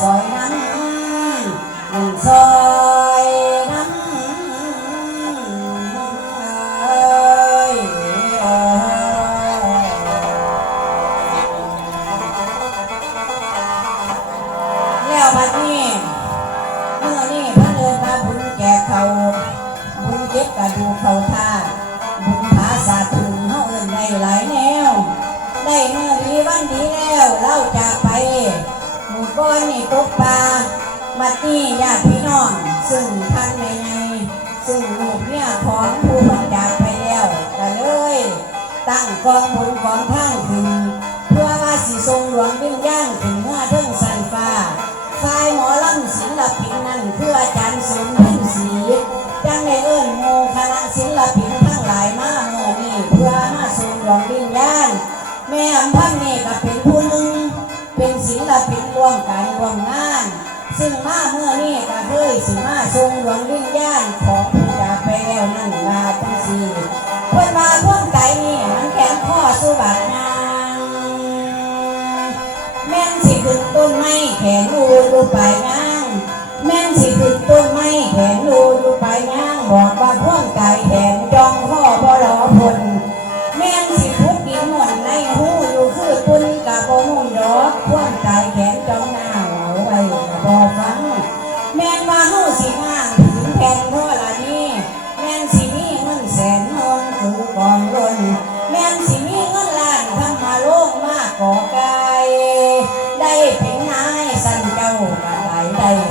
ซเอ้ยเอ้ยแดนี้เมื่อนี้พระเดินมาบุญแก่เขาบุญเก็บกระดูกเขาท่าบุญผาสาธุเฮาเอิ้นได้หลายแนว ได้เมื่อดีวันดีแล้วเล่าจาก บ่นี่ตกปลาบัดนี้ญาติพี่น้องซึ่งท่านในในซึ่งลูกเนี่ยของผู้พันดาไปแล้วแต่เลย ตั้งกองบุญกองท่านขึ้น ทรงดวงวิญญาณของผู้จากไปแล้วนั่นมาตั้งสี่เพื่อนมาพ่วงก่นี่มันแขนข้อสุบัดนางแม่นสิขึ้นต้นไม้แขงรูดูไปนะ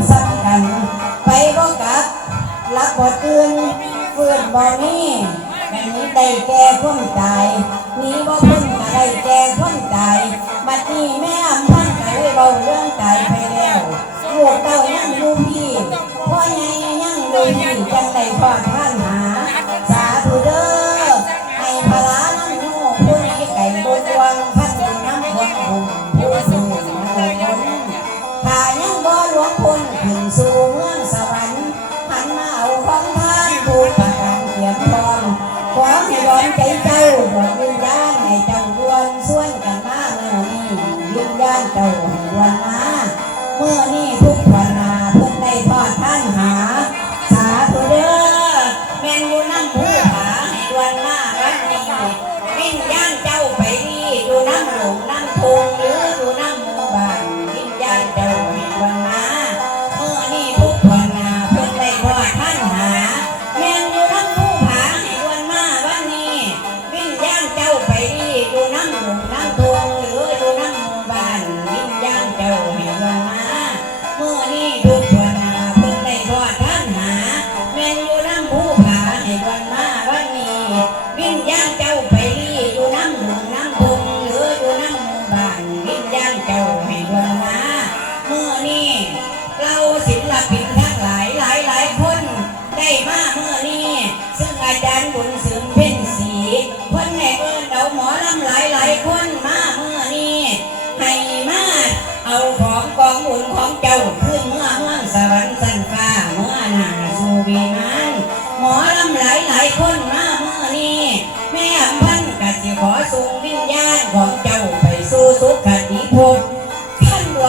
สัำกัน ไปบ่กลับรักบ่ตื่นเฟื่อนบ่นี่อันนี้ไดแก่พ้นตายนี้บ่พ้นก็ได้แก่พ้นตายบัดนี้แม่อำพันก็เลยเบาเรื่องตายไปแล้วลูกเต้ายังดูพี่พ่อใหญ่ยังดูพี่จังได้พ่อ 带我回รึ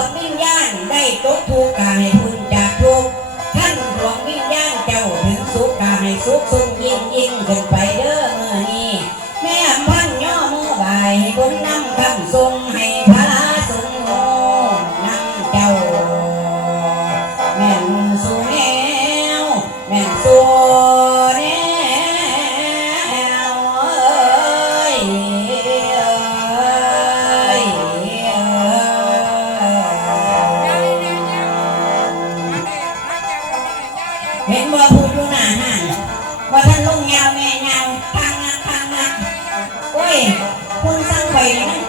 งวิญญาณได้ตกทุกกายพ้นจากทุกท่านหลวงวิญญาณเจ้าถึงสุขกายสุขสุขยิ่งยิ่งขึ้นไปเด้อเมื่อนี้แม่พันย่อมือบายให้บนนำคำทรงให้พระสงฆ์นำเจ้า แม่นสุแนวแม่า